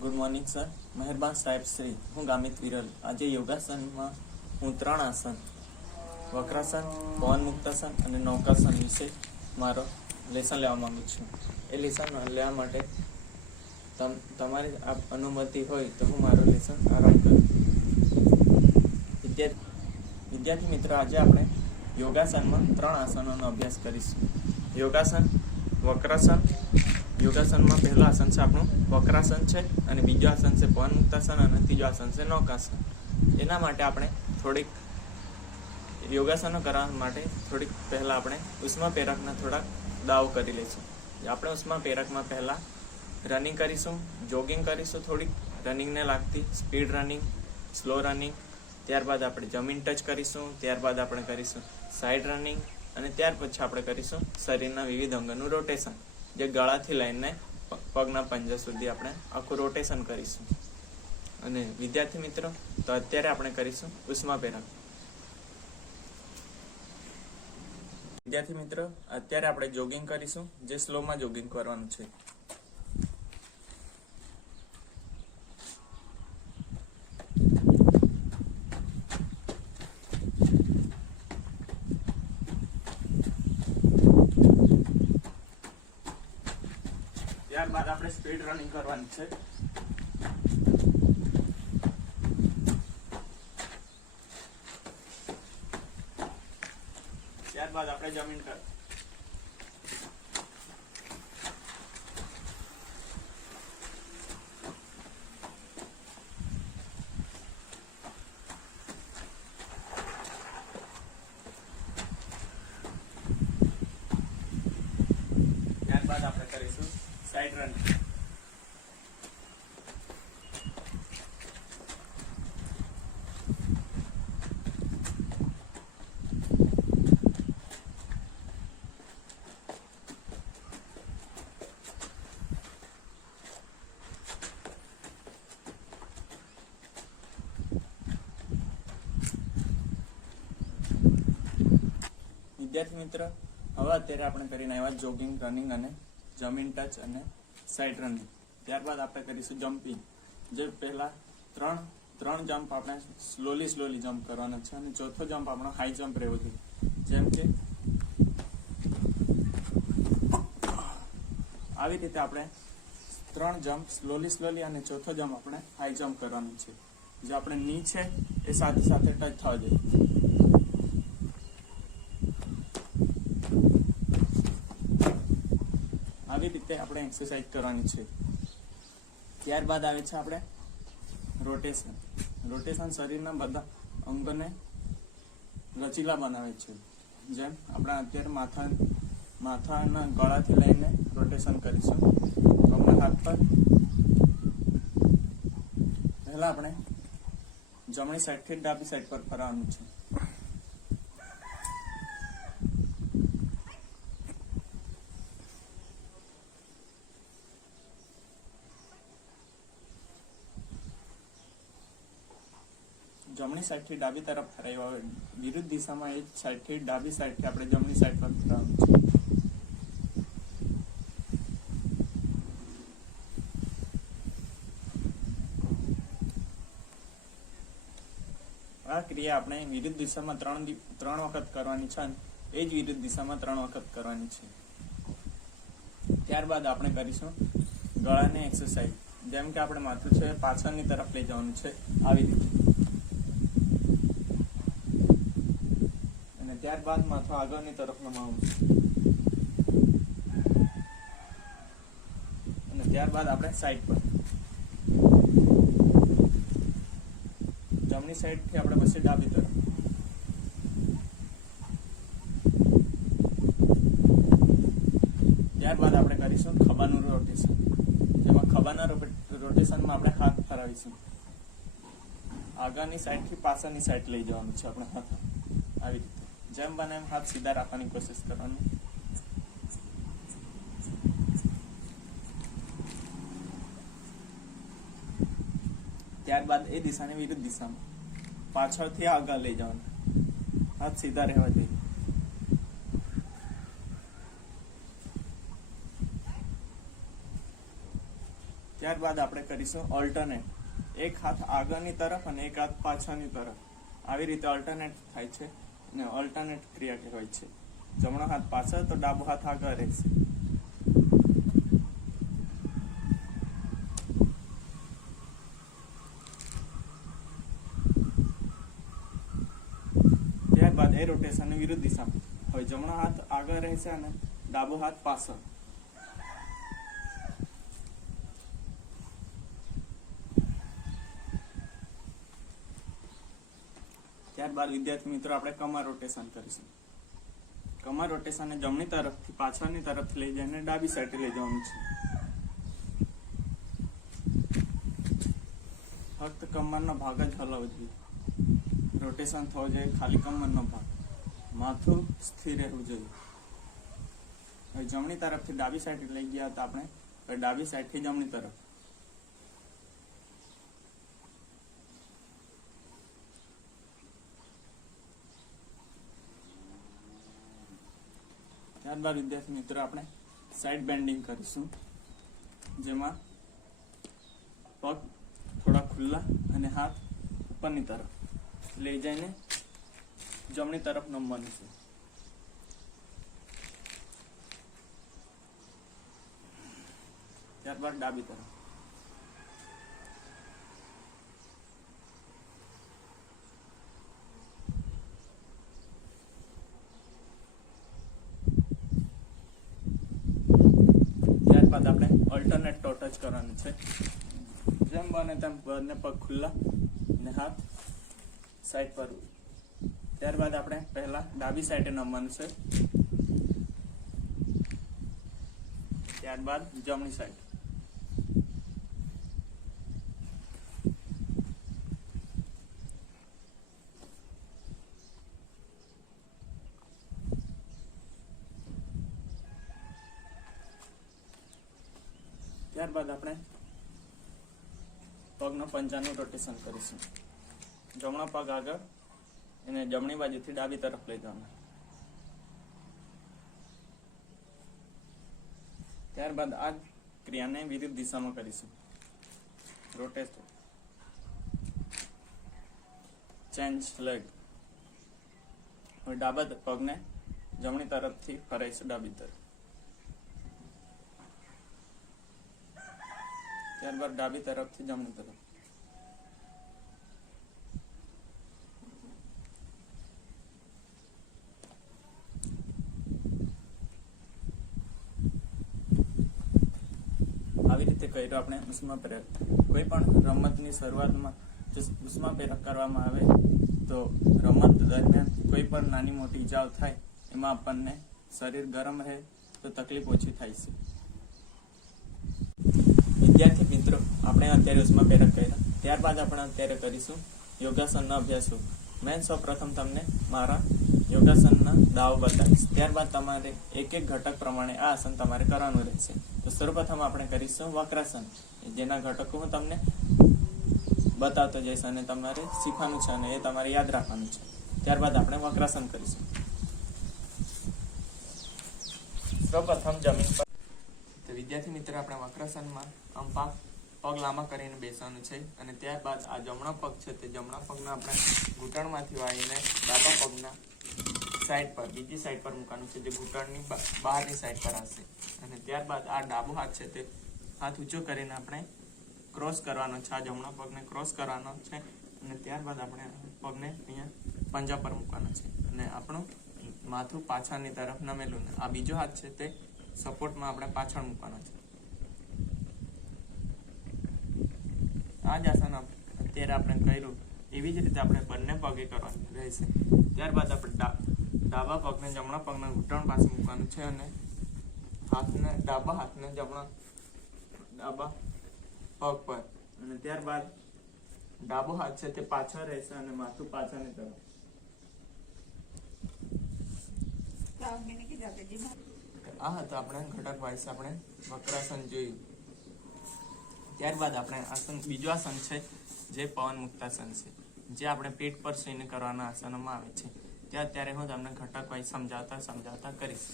Good morning sir. મહેરબાન સાહેબ શ્રી. હું ગામિત વિરલ. આજે યોગાસનમાં હું 3 આસન વક્રાસન, પવન મુક્તાસન અને નૌકાસન વિશે મારો લેસન લેવા માંગુ છું. એ લેસન લેવા માટે તમારી અનુમતિ હોય તો હું મારો લેસન આરંભ કરું. વિદ્યાર્થી મિત્રો, આજે આપણે યોગાસનમાં 3 આસનોનો અભ્યાસ કરીશું. યોગાસન, વક્રાસન. યોગાસનમાં પહેલું આસન છે આપણું વક્રાસન છે, અને બીજું આસન છે પવન મુક્તાસન, અને ત્રીજું આસન છે નૌકાસન. એના માટે આપણે થોડીક યોગાસનો કરવા માટે પહેલાં આપણે ઉષ્મા પ્રેરકના થોડાક દાવ કરી લઈશું. આપણે ઉષ્મા પ્રેરકમાં પહેલાં રનિંગ કરીશું, જોગિંગ કરીશું, થોડીક રનિંગને લાગતી સ્પીડ રનિંગ, સ્લો રનિંગ. ત્યારબાદ આપણે જમીન ટચ કરીશું. ત્યારબાદ આપણે કરીશું સાઈડ રનિંગ, અને ત્યાર પછી આપણે કરીશું શરીરના વિવિધ અંગોનું રોટેશન, જે ગળાથી લઈને પગના પંજા સુધી આપણે આખું રોટેશન કરીશું. અને વિદ્યાર્થી મિત્રો, તો અત્યારે આપણે કરીશું ઉષ્મા પ્રેરક. વિદ્યાર્થી મિત્રો, અત્યારે આપણે જોગિંગ કરીશું, જે સ્લોમાં જોગિંગ કરવાનું છે. ત્યારબાદ આપણે સ્પીડ રનિંગ કરવાની છે. ત્યારબાદ આપણે જમીન કર. ત્યારબાદ આપણે કરીશું સાઈડ રનિંગ. વિદ્યાર્થી મિત્ર, હવે અત્યારે આપણે કરીને આવ્યા જોગિંગ, રનિંગ અને જમીન ટચ અને સાઈડ રનિંગ. ત્યારબાદ આપણે કરીશું જમ્પિંગ, જે પહેલા ત્રણ જમ્પ આપણે સ્લોલી જમ્પ કરવાનો છે, અને ચોથો જમ્પ આપણો હાઈ જમ્પ રહેવો જોઈએ. જેમ કે આવી રીતે આપણે 3 જમ્પ સ્લોલી અને ચોથો જમ્પ આપણે હાઈ જમ્પ કરવાનો છે. જે આપણે ની છે એ સાથે ટચ થવા જોઈએ. આવી રીતે આપણે એક્સરસાઇઝ કરવાની છે. ત્યારબાદ આવે છે આપણે રોટેશન. રોટેશન શરીરના બધા અંગોને લચીલા બનાવે છે. જેમ આપણે અત્યારે માથાના ગળાથી લઈને રોટેશન કરીશું. જમણા હાથ પર પહેલા આપણે જમણી સાઈડથી ડાબી સાઈડ પર ફરવાનું છે. જમણી સાઈડથી ડાબી તરફ ફરાવ્યા હોય, વિરુદ્ધ દિશામાં એ સાઈડથી ડાબી સાઈડથી આપણે જમણી સાઈડ પર ફરવાનું છે. આ ક્રિયા આપણે વિરુદ્ધ દિશામાં 3 વખત કરવાની છે, એ જ વિરુદ્ધ દિશામાં 3 વખત કરવાની છે. ત્યારબાદ આપણે કરીશું ગળાની એક્સરસાઇઝ. જેમ કે આપણે માથું છે પાછળની તરફ લઈ જવાનું છે, આવી રીતે. ત્યારબાદ માથું આગળની તરફ નમાવવું છે, અને ત્યારબાદ આપણે સાઈડ પર જમણી સાઈડથી આપણે પછી ડાબી તરફ. ત્યારબાદ આપણે કરીશું ખભાનું રોટેશન. જેમાં ખભાના રોટેશનમાં આપણે હાથ ફરાવીશું. આગળની સાઈડથી પાછળની સાઈડ લઈ જવાનું છે આપણે હાથ, આવી રીતે. જેમ બને એમ હાથ સીધા રાખવાની કોશિશ કરવાની. ત્યારબાદ એ દિશાને વિરુદ્ધ દિશામાં પાછળથી આગળ લઈ જવાનું, હાથ સીધા રહેવા જોઈએ. ત્યારબાદ આપણે કરીશું ઓલ્ટરનેટ. એક હાથ આગળની તરફ અને એક હાથ પાછળની તરફ, આવી રીતે ઓલ્ટરનેટ થાય છે અને ઓલ્ટરનેટ ક્રિયા કહેવાય છે. જમણો હાથ પાછળ તો ડાબો હાથ આગળ રહેશે. ત્યારબાદ એ રોટેશન વિરુદ્ધ દિશામાં. હવે જમણો હાથ આગળ રહેશે અને ડાબો હાથ પાછળ. ત્યારબાદ વિદ્યાર્થી મિત્રો આપણે કમર રોટેશન કરીશું. કમર રોટેશન જમણી તરફથી પાછળની તરફ લઈ જઈને ડાબી સાઈડે લઈ જવાનું છે. ફક્ત કમરનો ભાગ જ હલાવવો જોઈએ. રોટેશન થવો જોઈએ ખાલી કમરનો ભાગ. માથું સ્થિર રહેવું જોઈએ. હવે જમણી તરફથી ડાબી સાઈડ લઈ ગયા હતા આપણે, હવે ડાબી સાઈડથી જમણી તરફ. ત્યારબાદ વિદ્યાર્થી મિત્રો આપણે સાઈડ બેન્ડિંગ કરીશું, જેમાં પગ થોડા ખુલ્લા અને હાથ ઉપરની તરફ લઈ જઈને જમણી તરફ નમવાનું છે. ત્યારબાદ ડાબી તરફ. ત્યારબાદ આપણે ઓલ્ટરનેટ ટચ કરવાનું છે. જેમ બને તેમ બંને પગ ખુલ્લા અને હાથ સાઈડ પર. ત્યારબાદ આપણે પહેલા ડાબી સાઈડે નમવાનું છે, ત્યારબાદ જમણી સાઈડ. ત્યારબાદ આપણે પગના પંજાનું રોટેશન કરીશું. જમણો પગ આગળ અને જમણી બાજુથી ડાબી તરફ લઈ જવાનું. ત્યારબાદ આ ક્રિયાને વિરુદ્ધ દિશામાં કરીશું. Rotate, change leg. હવે ડાબા પગને જમણી તરફથી ફરાઈશું ડાબી તરફ. ત્યારબાદ ડાબી તરફથી જમણી તરફ. આવી રીતે કર્યું આપણે ઉષ્મા પ્રેરક. કોઈ પણ રમતની શરૂઆતમાં જો ઉષ્મા પ્રેરક કરવામાં આવે તો રમત દરમિયાન કોઈ પણ નાની મોટી ઈજાઓ થાય એમાં આપણને શરીર ગરમ રહે તો તકલીફ ઓછી થાય છે. વિદ્યાર્થી મિત્રો, આપણે અત્યારે ઉષ્મા પ્રેરક કર્યા. ત્યારબાદ આપણે અત્યારે કરીશું યોગાસનના અભ્યાસો. મેં સૌપ્રથમ તમને મારા યોગાસનના દાવો બતાવીશ. ત્યારબાદ તમારે એક એક ઘટક પ્રમાણે આ આસન તમારે કરવાનું રહેશે. તો સર્વપ્રથમ આપણે કરીશું વક્રાસન, જેના ઘટકો હું તમને બતાવતો જઈશ અને તમારે શીખવાનું છે અને એ તમારે યાદ રાખવાનું છે. ત્યારબાદ આપણે વક્રાસન કરીશું. સૌપ્રથમ જમીન પર. તો વિદ્યાર્થી મિત્ર, આપણે વક્રાસનમાં આમ પગ લાંબા કરીને બેસવાનું છે અને ત્યારબાદ આ જમણો પગ છે તે જમણા પગના આપણે ઘૂંટણમાંથી વાળીને ડાબા પગના સાઈડ પર, બીજી સાઈડ પર મૂકવાનું છે, જે ઘૂંટણની બહારની સાઈડ પર હશે. અને ત્યારબાદ આ ડાબો હાથ છે તે હાથ ઊંચો કરીને આપણે ક્રોસ કરવાનો છે. આ જમણા પગને ક્રોસ કરવાનો છે અને ત્યારબાદ આપણે પગને અહીંયા પંજા પર મૂકવાનો છે અને આપણું માથું પાછળની તરફ નમેલું. આ બીજો હાથ છે તે સપોર્ટમાં આપણે પાછળ મૂકવાનો છે. આ જ આસન અત્યારે આપણે કર્યું એવી જ રીતે આપણે બંને પગે કરવાનું રહેશે. ત્યારબાદ આપણે ડાબા પગને જમણા પગના ઘૂંટણ પાસે મૂકવાનું છે અને ડાબા હાથને ડાબા પગ પર અને ત્યારબાદ ડાબો હાથ છે તે પાછળ રહેશે અને માથું પાછળની તરફ. આ હતું આપણે ઘટક વાઇસ આપણે વક્રાસન જોયું. ત્યારબાદ આપણે બીજું આસન છે જે પવન મુક્તાસન છે, જે આપણે પેટ પર સૂઈને કરવાના આસનોમાં આવે છે. અત્યારે હું તમને ઘટક વાઇસ સમજાવતા કરીશ.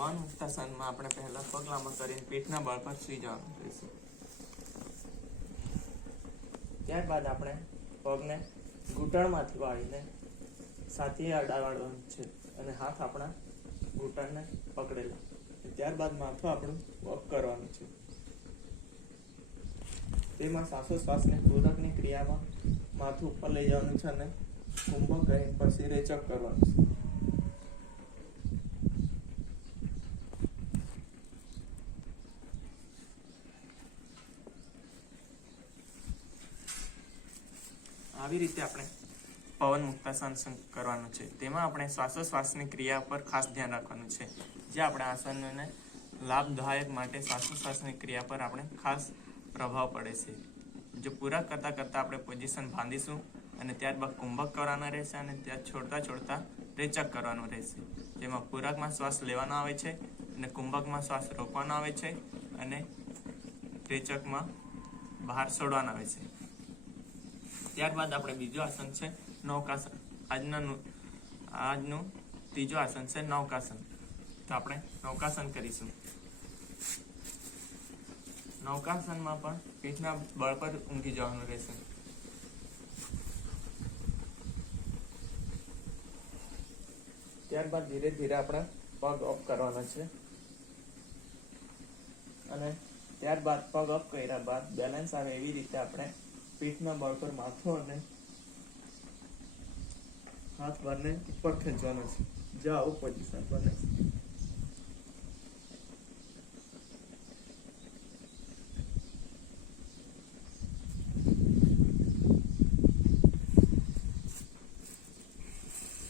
પવન મુક્તાસનમાં આપણે પહેલા પગ લાંબા કરીને પીઠના બળ પર સૂઈ જવાનું રહેશે. ત્યારબાદ આપણે પગને ઘૂંટણમાંથી વાળીને છાતીએ અડાડવાનું છે અને હાથ આપણા ઘૂંટણને પકડેલા. ત્યારબાદ માથું આપણું વોક કરવાનું છે. તેમાં શ્વાસોશ્વાસની પૂરકની ક્રિયામાં માથું ઉપર લઈ જવાનું છે અને કુંભક કરીને પછી રેચક કરવાનું છે. આવી રીતે આપણે પવન મુક્તાસન કરવાનું છે. તેમાં આપણે શ્વાસોશ્વાસની ક્રિયા પર ખાસ ધ્યાન રાખવાનું છે. જે આપણે આસનને લાભદાયક માટે શ્વાસોશ્વાસની ક્રિયા પર આપણે ખાસ પ્રભાવ પડે છે. જો પૂરા કરતાં કરતાં આપણે પોઝિશન બાંધીશું અને ત્યારબાદ કુંભક કરવાના રહેશે અને ત્યાં છોડતા છોડતા રેચક કરવાનું રહેશે. જેમાં પૂરકમાં શ્વાસ લેવાનો આવે છે અને કુંભકમાં શ્વાસ રોકવાનો આવે છે અને રેચકમાં બહાર છોડવાનો આવે છે. ત્યારબાદ આપણે બીજું આસન છે નૌકાસન. આજનું ત્રીજું આસન છે નૌકાસન. તો આપણે નૌકાસન કરીશું. નૌકાસનમાં પણ પીઠના બળ પર ઊંઘી જવાનું રહેશે. ત્યારબાદ ધીરે ધીરે આપણે પગ અપ કરવાના છે અને ત્યારબાદ પગ અપ કર્યા બાદ બેલેન્સ આવે એવી રીતે આપણે પીઠના બળ પર માથું અને હાથ બંને ઉપર ખેંચવાનો છે. જો આવું પોઝિશન બને.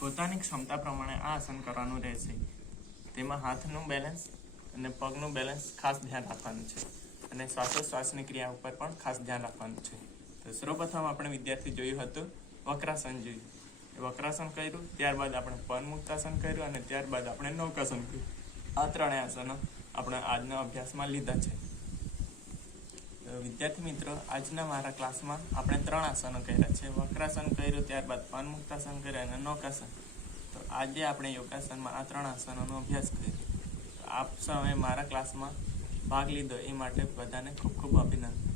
પોતાની ક્ષમતા પ્રમાણે આ આસન કરવાનું રહેશે. તેમાં હાથનું બેલેન્સ અને પગનું બેલેન્સ ખાસ ધ્યાન રાખવાનું છે અને શ્વાસોશ્વાસની ક્રિયા ઉપર પણ ખાસ ધ્યાન રાખવાનું છે. તો સર્વપ્રથમ આપણે વિદ્યાર્થી જોયું હતું વક્રાસન જોયું. વક્રાસન કર્યું, ત્યારબાદ આપણે પવન મુક્તાસન કર્યું અને ત્યારબાદ આપણે નૌકાસન કર્યું. આ ત્રણેય આસનો આપણે આજના અભ્યાસમાં લીધા છે. વિદ્યાર્થી મિત્રો, આજના મારા ક્લાસમાં આપણે 3 આસનો કર્યા છે. વક્રાસન કર્યું, ત્યારબાદ પવન મુક્તાસન કર્યું અને નૌકાસન. તો આજે આપણે યોગાસનમાં આ 3 આસનોનો અભ્યાસ કર્યો. આપ સૌએ મારા ક્લાસમાં ભાગ લીધો એ માટે બધાને ખૂબ ખૂબ અભિનંદન.